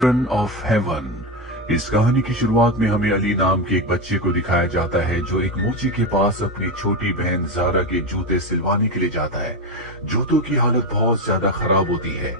Children of haven. इस कहानी की शुरुआत में हमें अली नाम के एक बच्चे को दिखाया जाता है जो एक मोची के पास अपनी छोटी बहन जारा के जूते सिलवाने के लिए जाता है। जूतों की हालत बहुत ज्यादा खराब होती है।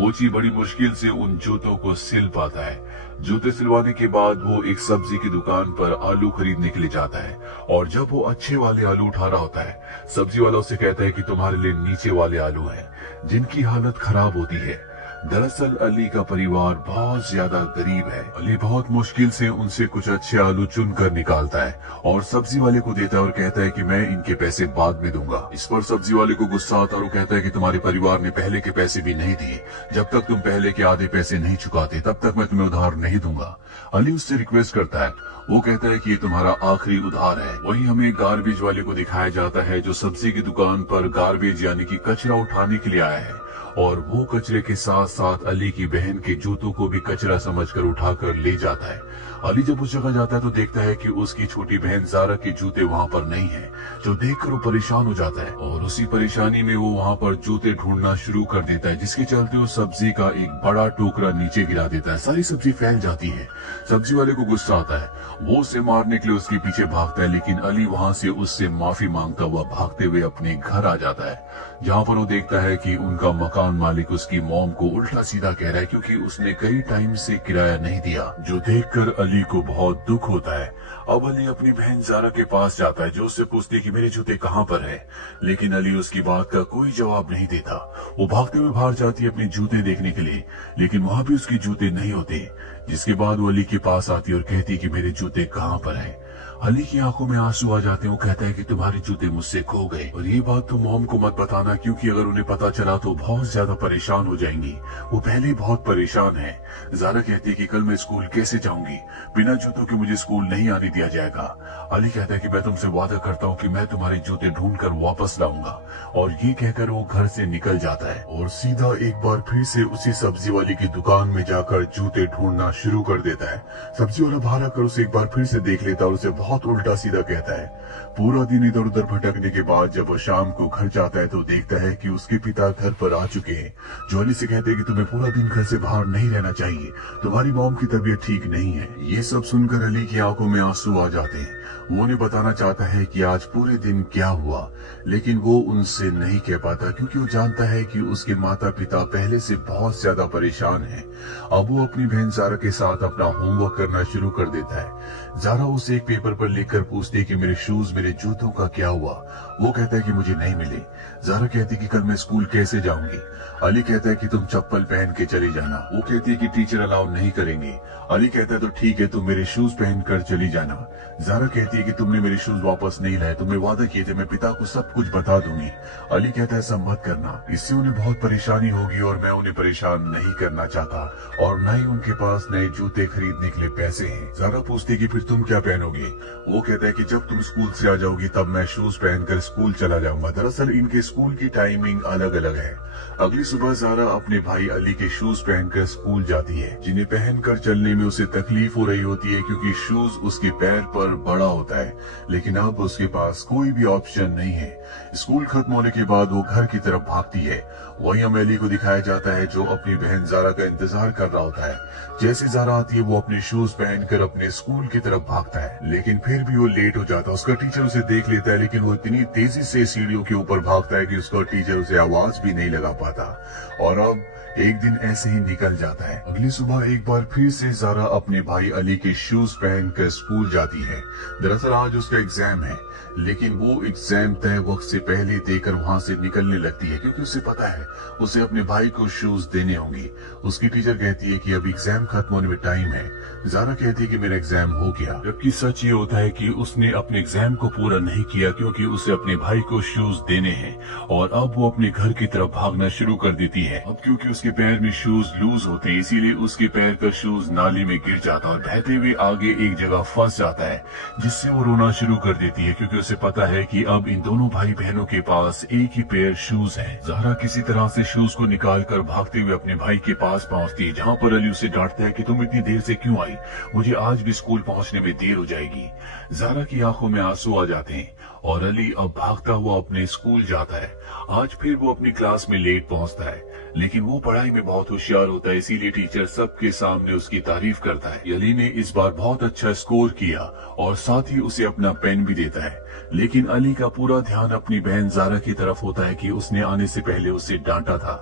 मोची बड़ी मुश्किल से उन जूतों को सिल पाता है। जूते सिलवाने के बाद वो एक सब्जी की दुकान पर आलू खरीदने के लिए जाता है और जब वो अच्छे वाले आलू उठा रहा होता है, सब्जी वाला उसे कहता है कि तुम्हारे लिए नीचे वाले आलू हैं जिनकी हालत खराब होती है। दरअसल अली का परिवार बहुत ज्यादा गरीब है। अली बहुत मुश्किल से उनसे कुछ अच्छे आलू चुन कर निकालता है और सब्जी वाले को देता है और कहता है कि मैं इनके पैसे बाद में दूंगा। इस पर सब्जी वाले को गुस्सा आता है और वो कहता है कि तुम्हारे परिवार ने पहले के पैसे भी नहीं दिए। जब तक तुम पहले के आधे पैसे नहीं चुकाते तब तक मैं तुम्हें उधार नहीं दूंगा। अली उससे रिक्वेस्ट करता है। वो कहता है कि ये तुम्हारा आखिरी उधार है। वहीं हमें गार्बेज वाले को दिखाया जाता है जो सब्जी की दुकान पर गार्बेज यानी कि कचरा उठाने के लिए आया है और वो कचरे के साथ साथ अली की बहन के जूतों को भी कचरा समझकर उठाकर ले जाता है। अली जब उस जगह जाता है तो देखता है कि उसकी छोटी बहन जारा के जूते वहाँ पर नहीं हैं, जो देखकर वो परेशान हो जाता है और उसी परेशानी में वो वहाँ पर जूते ढूंढना शुरू कर देता है, जिसके चलते वो सब्जी का एक बड़ा टोकरा नीचे गिरा देता है। सारी सब्जी फैल जाती है। सब्जी वाले को गुस्सा आता है। वो उसे मारने के लिए उसके पीछे भागता है, लेकिन अली वहाँ से उससे माफी मांगता हुआ भागते हुए अपने घर आ जाता है, जहाँ पर वो देखता है कि उनका मकान मालिक उसकी मॉम को उल्टा सीधा कह रहा है क्योंकि उसने कई टाइम से किराया नहीं दिया, जो देखकर अली को बहुत दुख होता है। अब अली अपनी बहन जारा के पास जाता है जो उससे पूछती है कि मेरे जूते कहाँ पर है, लेकिन अली उसकी बात का कोई जवाब नहीं देता। वो भागते हुए बाहर जाती है अपने जूते देखने के लिए, लेकिन वहाँ भी उसके जूते नहीं होते। जिसके बाद वो अली के पास आती है और कहती है कि मेरे जूते कहाँ पर हैं। अली की आंखों में आंसू आ जाते हैं। वो कहता है कि तुम्हारे जूते मुझसे खो गए और ये बात तुम मॉम को मत बताना, क्योंकि अगर उन्हें पता चला तो बहुत ज्यादा परेशान हो जाएंगी। वो पहले ही बहुत परेशान है। जारा कहती है कि कल मैं स्कूल कैसे जाऊंगी, बिना जूतों के मुझे स्कूल नहीं आने दिया जाएगा। अली कहता है कि मैं तुमसे वादा करता हूँ कि मैं तुम्हारे जूते ढूंढ कर वापस लाऊंगा, और ये कहकर वो घर से निकल जाता है और सीधा एक बार फिर से उसी सब्जी वाली की दुकान में जाकर जूते ढूंढना शुरू कर देता है। सब्जी वाला बाहर आकर उसे एक बार फिर से देख लेता है और उसे बहुत उल्टा सीधा कहता है। पूरा दिन इधर उधर भटकने के बाद जब वो शाम को घर जाता है तो देखता है कि उसके पिता घर पर आ चुके हैं, जो अली से कहते हैं कि तुम्हें पूरा दिन घर से बाहर नहीं रहना चाहिए, तुम्हारी मॉम की तबीयत ठीक नहीं है। ये सब सुनकर अली की आंखों में आंसू आ जाते हैं। वो उन्हें बताना चाहता है कि आज पूरे दिन क्या हुआ, लेकिन वो उनसे नहीं कह पाता क्योंकि वो जानता है कि उसके माता पिता पहले से बहुत ज्यादा परेशान हैं। अब वो अपनी बहन जारा के साथ अपना होमवर्क करना शुरू कर देता है। जारा उसे एक पेपर पर लिखकर पूछती है कि मेरे शूज, मेरे जूतों का क्या हुआ। वो कहता है कि मुझे नहीं मिले। जारा कहती है कि कल मैं स्कूल कैसे जाऊंगी। अली कहता है कि तुम चप्पल पहन के चली जाना। वो कहती है कि टीचर अलाउ नहीं करेंगे। अली कहता है तो ठीक है, तुम मेरे शूज पहन कर चली जाना। जारा कहती है कि तुमने मेरे शूज वापस नहीं लाए, तुमने वादा किए थे मैं पिता को सब कुछ बता दूंगी। अली कहता है ऐसा मत करना, इससे उन्हें बहुत परेशानी होगी और मैं उन्हें परेशान नहीं करना चाहता, और न ही उनके पास नए जूते खरीदने के लिए पैसे हैं। जारा पूछती है कि फिर तुम क्या पहनोगे। वो कहता है कि जब तुम स्कूल से आ जाओगी तब मैं शूज पहनकर स्कूल चला जाऊंगा। दरअसल इनके स्कूल की टाइमिंग अलग अलग है। अगली सुबह जारा अपने भाई अली के शूज पहनकर स्कूल जाती है, जिन्हें पहनकर चलने में उसे तकलीफ हो रही होती है क्योंकि शूज उसके पैर पर बड़ा होता है, लेकिन अब उसके पास कोई भी ऑप्शन नहीं है। स्कूल खत्म होने के बाद वो घर की तरफ भागती है। वहीं हमें अली को दिखाया जाता है जो अपनी बहन जारा का इंतजार कर रहा होता है। जैसे जारा आती है वो अपने शूज पहनकर अपने स्कूल की तरफ भागता है, लेकिन फिर भी वो लेट हो जाता है। उसका टीचर उसे देख लेता है, लेकिन वो इतनी तेजी से सीढ़ियों के ऊपर भागता है कि उसका टीचर उसे आवाज भी नहीं लगा पाता, और अब एक दिन ऐसे ही निकल जाता है। अगली सुबह एक बार फिर से जारा अपने भाई अली के शूज पहनकर स्कूल जाती है। दरअसल आज उसका एग्जाम है, लेकिन वो एग्जाम तय वक्त से पहले देकर वहां से निकलने लगती है क्योंकि उसे पता है उसे अपने भाई को शूज देने होंगे। उसकी टीचर कहती है कि अब एग्जाम खत्म होने में टाइम है। जारा कहती है कि मेरा एग्जाम हो गया, जबकि सच ये होता है कि उसने अपने एग्जाम को पूरा नहीं किया क्योंकि उसे अपने भाई को शूज देने हैं, और अब वो अपने घर की तरफ भागना शुरू कर देती है। अब क्योंकि उसके पैर में शूज लूज होते हैं, इसीलिए उसके पैर का शूज नाली में गिर जाता है और बहते हुए आगे एक जगह फंस जाता है, जिससे वो रोना शुरू कर देती है क्योंकि उसे पता है कि अब इन दोनों भाई बहनों के पास एक ही पेयर शूज है। ज़हरा किसी तरह से शूज को निकालकर भागते हुए अपने भाई के पास पहुंचती है, जहां पर अली उसे डांटता है कि तुम इतनी देर से क्यों आई, मुझे आज भी स्कूल पहुंचने में देर हो जाएगी। ज़हरा की आंखों में आंसू आ जाते हैं और अली अब भागता हुआ अपने स्कूल जाता है। आज फिर वो अपनी क्लास में लेट पहुंचता है, लेकिन वो पढ़ाई में बहुत होशियार होता है, इसीलिए टीचर सबके सामने उसकी तारीफ करता है। अली ने इस बार बहुत अच्छा स्कोर किया और साथ ही उसे अपना पेन भी देता है। लेकिन अली का पूरा ध्यान अपनी बहन जारा की तरफ होता है कि उसने आने से पहले उसे डांटा था।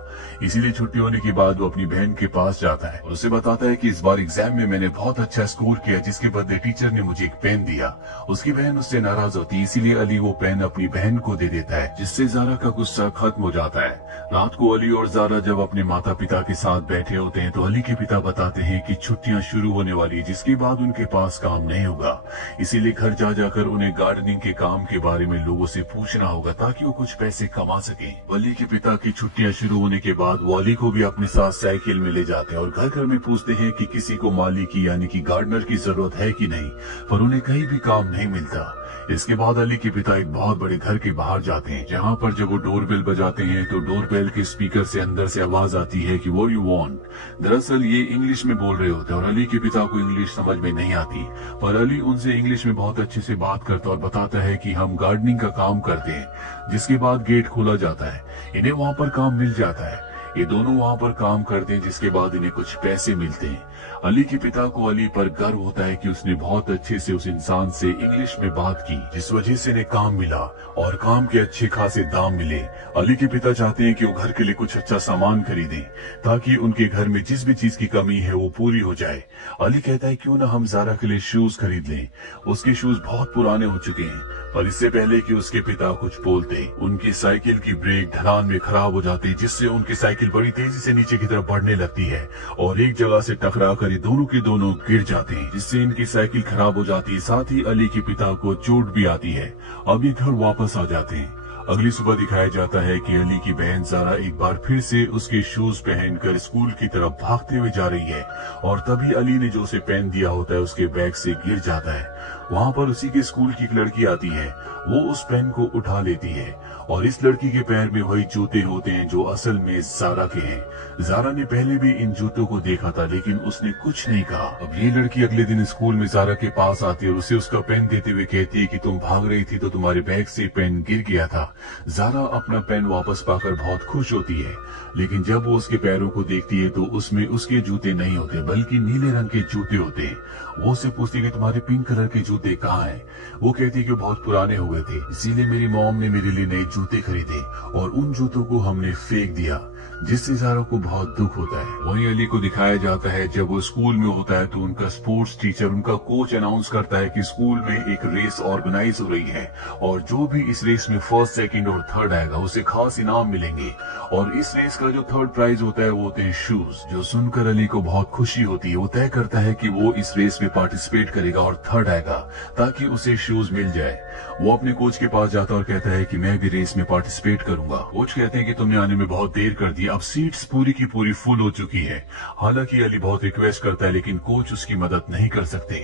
इसीलिए छुट्टी होने के बाद वो अपनी बहन के पास जाता है और उसे बताता है कि इस बार एग्जाम में मैंने बहुत अच्छा स्कोर किया, जिसके बदले टीचर ने मुझे एक पेन दिया। उसकी बहन उससे नाराज होती है, इसीलिए अली वो पेन अपनी बहन को दे देता है, जिससे जारा का गुस्सा खत्म हो जाता है। रात को अली और जारा जब अपने माता पिता के साथ बैठे होते हैं तो अली के पिता बताते हैं कि छुट्टियां शुरू होने वाली है, जिसके बाद उनके पास काम नहीं होगा। इसीलिए घर जा जाकर उन्हें गार्डनिंग के काम के बारे में लोगों से पूछना होगा ताकि वो कुछ पैसे कमा सकें। अली के पिता की छुट्टियां शुरू होने के बाद वो अली को भी अपने साथ साइकिल में ले जाते हैं और घर घर में पूछते हैं कि किसी को माली की यानी कि गार्डनर की जरूरत है कि नहीं, पर उन्हें कहीं भी काम नहीं मिलता। इसके बाद अली के पिता एक बहुत बड़े घर के बाहर जाते हैं, जहाँ पर जब वो डोरबेल बजाते हैं तो डोरबेल के स्पीकर से अंदर से आवाज आती है कि व्हाट यू वांट। दरअसल ये इंग्लिश में बोल रहे होते हैं और अली के पिता को इंग्लिश समझ में नहीं आती, पर अली उनसे इंग्लिश में बहुत अच्छे से बात करता और बताता है कि हम गार्डनिंग का काम करते हैं। जिसके बाद गेट खोला जाता है, इन्हें वहाँ पर काम मिल जाता है। ये दोनों वहाँ पर काम करते हैं, जिसके बाद इन्हें कुछ पैसे मिलते हैं। अली के पिता को अली पर गर्व होता है कि उसने बहुत अच्छे से उस इंसान से इंग्लिश में बात की, जिस वजह से इन्हें काम मिला और काम के अच्छे खासे दाम मिले। अली के पिता चाहते हैं कि वो घर के लिए कुछ अच्छा सामान खरीदें ताकि उनके घर में जिस भी चीज की कमी है वो पूरी हो जाए। अली कहता है क्यों ना हम जारा के लिए शूज खरीद लें। उसके शूज बहुत पुराने हो चुके हैं, पर इससे पहले कि उसके पिता कुछ बोलते उनकी साइकिल की ब्रेक ढलान में खराब हो जाती है, जिससे उनकी साइकिल बड़ी तेजी से नीचे की तरफ बढ़ने लगती है और एक जगह से टकरा कर ये दोनों के दोनों गिर जाते हैं, जिससे इनकी साइकिल खराब हो जाती है। साथ ही अली के पिता को चोट भी आती है। अब ये घर वापस आ जाते हैं। अगली सुबह दिखाया जाता है कि अली की बहन जारा एक बार फिर से उसके शूज पहनकर स्कूल की तरफ भागते हुए जा रही है और तभी अली ने जो उसे पेन दिया होता है उसके बैग से गिर जाता है। वहाँ पर उसी के स्कूल की एक लड़की आती है, वो उस पेन को उठा लेती है और इस लड़की के पैर में वही जूते होते हैं जो असल में जारा के हैं। जारा ने पहले भी इन जूतों को देखा था, लेकिन उसने कुछ नहीं कहा। अब ये लड़की अगले दिन स्कूल में जारा के पास आती है और उसे उसका पेन देते हुए कहती है कि तुम भाग रही थी तो तुम्हारे बैग से पेन गिर गया था। जारा अपना पेन वापस पाकर बहुत खुश होती है, लेकिन जब वो उसके पैरों को देखती है तो उसमें उसके जूते नहीं होते बल्कि नीले रंग के जूते होते हैं। वो उससे पूछती है कि तुम्हारे पिंक कलर के जूते कहाँ हैं? वो कहती है कि बहुत पुराने हो गए थे, इसीलिए मेरी मॉम ने मेरे लिए नए जूते खरीदे और उन जूतों को हमने फेंक दिया, जिससे जारा को बहुत दुख होता है। वहीं अली को दिखाया जाता है जब वो स्कूल में होता है तो उनका स्पोर्ट्स टीचर, उनका कोच अनाउंस करता है कि स्कूल में एक रेस ऑर्गेनाइज हो रही है और जो भी इस रेस में फर्स्ट, सेकंड और थर्ड आएगा उसे खास इनाम मिलेंगे। और इस रेस का जो थर्ड प्राइज होता है वो होते हैं शूज। जो सुनकर अली को बहुत खुशी होती है। वो तय करता है कि वो इस रेस में पार्टिसिपेट करेगा और थर्ड आएगा ताकि उसे शूज मिल जाए। वो अपने कोच के पास जाता और कहता है कि मैं भी रेस में पार्टिसिपेट करूंगा। कोच कहते हैं कि तुमने आने में बहुत देर कर दी, अब सीट्स पूरी की पूरी फुल हो चुकी है। हालांकि अली बहुत रिक्वेस्ट करता है लेकिन कोच उसकी मदद नहीं कर सकते।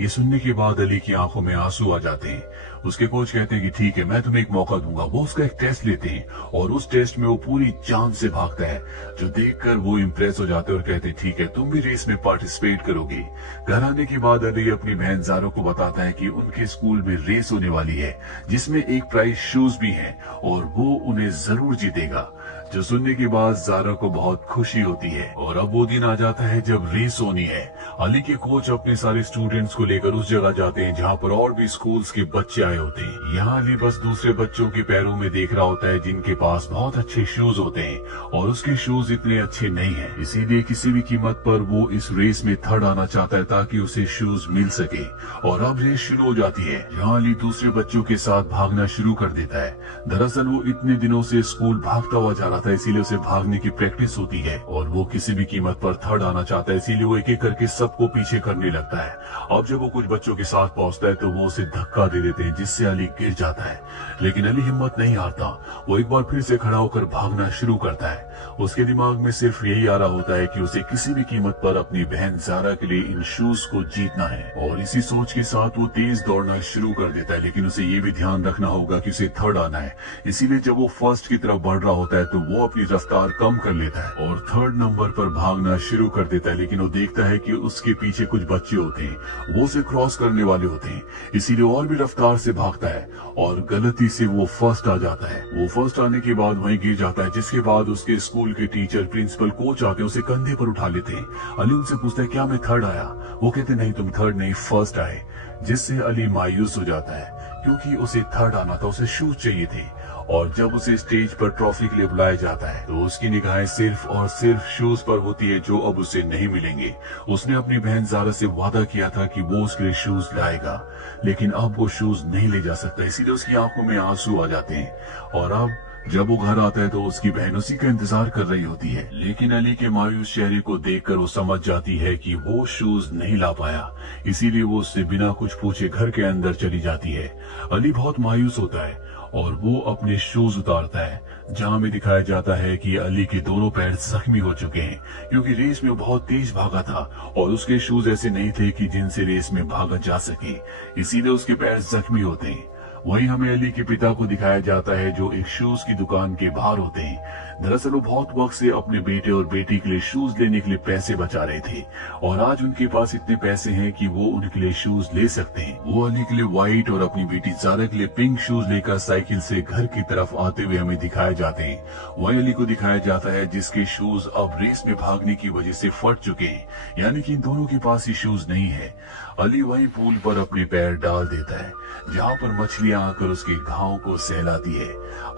ये सुनने के बाद अली की आंखों में आंसू आ जाते हैं। उसके कोच कहते हैं कि ठीक है, मैं तुम्हें एक मौका दूंगा। वो उसका एक टेस्ट लेते हैं और उस टेस्ट में वो पूरी जान से भागता है, जो देखकर वो इम्प्रेस हो जाते हैं और कहते हैं ठीक है, तुम भी रेस में पार्टिसिपेट करोगे। घर आने के बाद अली अपनी बहन जारा को बताता है कि उनके स्कूल में रेस होने वाली है जिसमें एक प्राइज शूज भी है और वो उन्हें जरूर जीतेगा। जो सुनने के बाद जारा को बहुत खुशी होती है और अब वो दिन आ जाता है जब रेस होनी है। अली के कोच अपने सारे स्टूडेंट्स को लेकर उस जगह जाते हैं जहाँ पर और भी स्कूल्स के बच्चे आए होते हैं। यहाँ अली बस दूसरे बच्चों के पैरों में देख रहा होता है जिनके पास बहुत अच्छे शूज होते हैं और उसके शूज इतने अच्छे नहीं है, इसीलिए किसी भी कीमत पर वो इस रेस में थर्ड आना चाहता है ताकि उसे शूज मिल सके। और अब रेस शुरू हो जाती है जहाँ अली दूसरे बच्चों के साथ भागना शुरू कर देता है। दरअसल वो इतने दिनों से स्कूल भागता हुआ जा रहा था, इसीलिए उसे भागने की प्रैक्टिस होती है और वो किसी भी कीमत पर थर्ड आना चाहता है, इसीलिए वो एक एक करके सबको पीछे करने लगता है। अब जब वो कुछ बच्चों के साथ पहुंचता है तो वो उसे धक्का दे देते हैं जिससे अली गिर जाता है, लेकिन अली हिम्मत नहीं हारता। वो एक बार फिर से खड़ा होकर भागना शुरू करता है। उसके दिमाग में सिर्फ यही आ रहा होता है कि उसे किसी भी कीमत पर अपनी बहन जारा के लिए इन शूज को जीतना है, और इसी सोच के साथ वो तेज दौड़ना शुरू कर देता है। लेकिन उसे ये भी ध्यान रखना होगा कि उसे थर्ड आना है, इसीलिए जब वो फर्स्ट की तरफ बढ़ रहा होता है तो वो अपनी रफ्तार कम कर लेता है और थर्ड नंबर पर भागना शुरू कर देता है। लेकिन वो देखता है कि उसके पीछे कुछ बच्चे होते हैं, वो उसे क्रॉस करने वाले होते हैं, इसीलिए और भी रफ्तार से भागता है और गलती से वो फर्स्ट आ जाता है। वो फर्स्ट आने के बाद वहीं गिर जाता है, जिसके बाद उसके स्कूल के टीचर, प्रिंसिपल, कोच आके उसे कंधे पर उठा लेते हैं। अली उनसे पूछता है, क्या मैं थर्ड आया? वो कहते नहीं, तुम थर्ड नहीं फर्स्ट आए, जिससे अली मायूस हो जाता है क्योंकि उसे थर्ड आना था, उसे शूज चाहिए थे। और जब उसे स्टेज पर ट्रॉफी के लिए बुलाया जाता है तो उसकी निगाहें सिर्फ और सिर्फ शूज पर होती है जो अब उसे नहीं मिलेंगे। उसने अपनी बहन जारा से वादा किया था कि वो उसके लिए शूज लाएगा, लेकिन अब वो शूज नहीं ले जा सकता, इसीलिए उसकी आंखों में आंसू आ जाते हैं। और अब जब वो घर आता है तो उसकी बहन उसी का इंतजार कर रही होती है। लेकिन अली के मायूस चेहरे को देखकर वो समझ जाती है कि वो शूज नहीं ला पाया, इसीलिए वो उससे बिना कुछ पूछे घर के अंदर चली जाती है। अली बहुत मायूस होता है और वो अपने शूज उतारता है, जहां में दिखाया जाता है कि अली के दोनों पैर जख्मी हो चुके हैं क्योंकि रेस में बहुत तेज भागा था और उसके शूज ऐसे नहीं थे कि जिनसे रेस में भागा जा सके, इसीलिए उसके पैर जख्मी होते हैं। वहीं हमें अली के पिता को दिखाया जाता है जो एक शूज की दुकान के बाहर होते हैं। दरअसल वो बहुत वक्त से अपने बेटे और बेटी के लिए शूज लेने के लिए पैसे बचा रहे थे और आज उनके पास इतने पैसे हैं कि वो उनके लिए शूज ले सकते हैं। वो अली के लिए व्हाइट और अपनी बेटी जारा के लिए पिंक शूज लेकर साइकिल से घर की तरफ आते हुए हमें दिखाए जाते हैं। वहीं अली को दिखाया जाता है जिसके शूज अब रेस में भागने की वजह से फट चुके हैं, यानी कि इन दोनों के पास ही शूज नहीं है। अली वहीं पूल पर अपने पैर डाल देता है जहाँ पर मछलियां आकर उसके घाव को सहलाती है।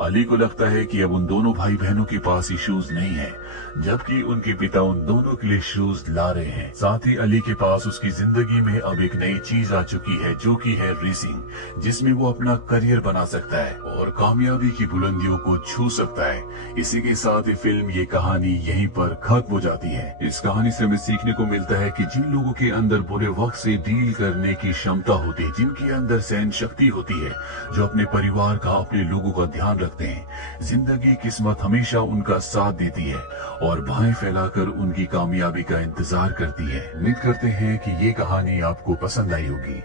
अली को लगता है कि अब उन दोनों भाई बहनों के पास ही शूज नहीं है, जबकि उनके पिता उन दोनों के लिए शूज ला रहे हैं। साथ ही अली के पास उसकी जिंदगी में अब एक नई चीज आ चुकी है जो कि है रेसिंग, जिसमें वो अपना करियर बना सकता है और कामयाबी की बुलंदियों को छू सकता है। इसी के साथ ही फिल्म, ये कहानी यहीं पर खत्म हो जाती है। इस कहानी से हमें सीखने को मिलता है कि जिन लोगों के अंदर बुरे वक्त से डील करने की क्षमता होती है, जिनके अंदर सहन शक्ति होती है, जो अपने परिवार का, अपने लोगों का ध्यान रखते हैं, जिंदगी किस्मत हमेशा उनका साथ देती है और बाहें फैलाकर उनकी कामयाबी का इंतजार करती है। उम्मीद करते हैं कि ये कहानी आपको पसंद आई होगी।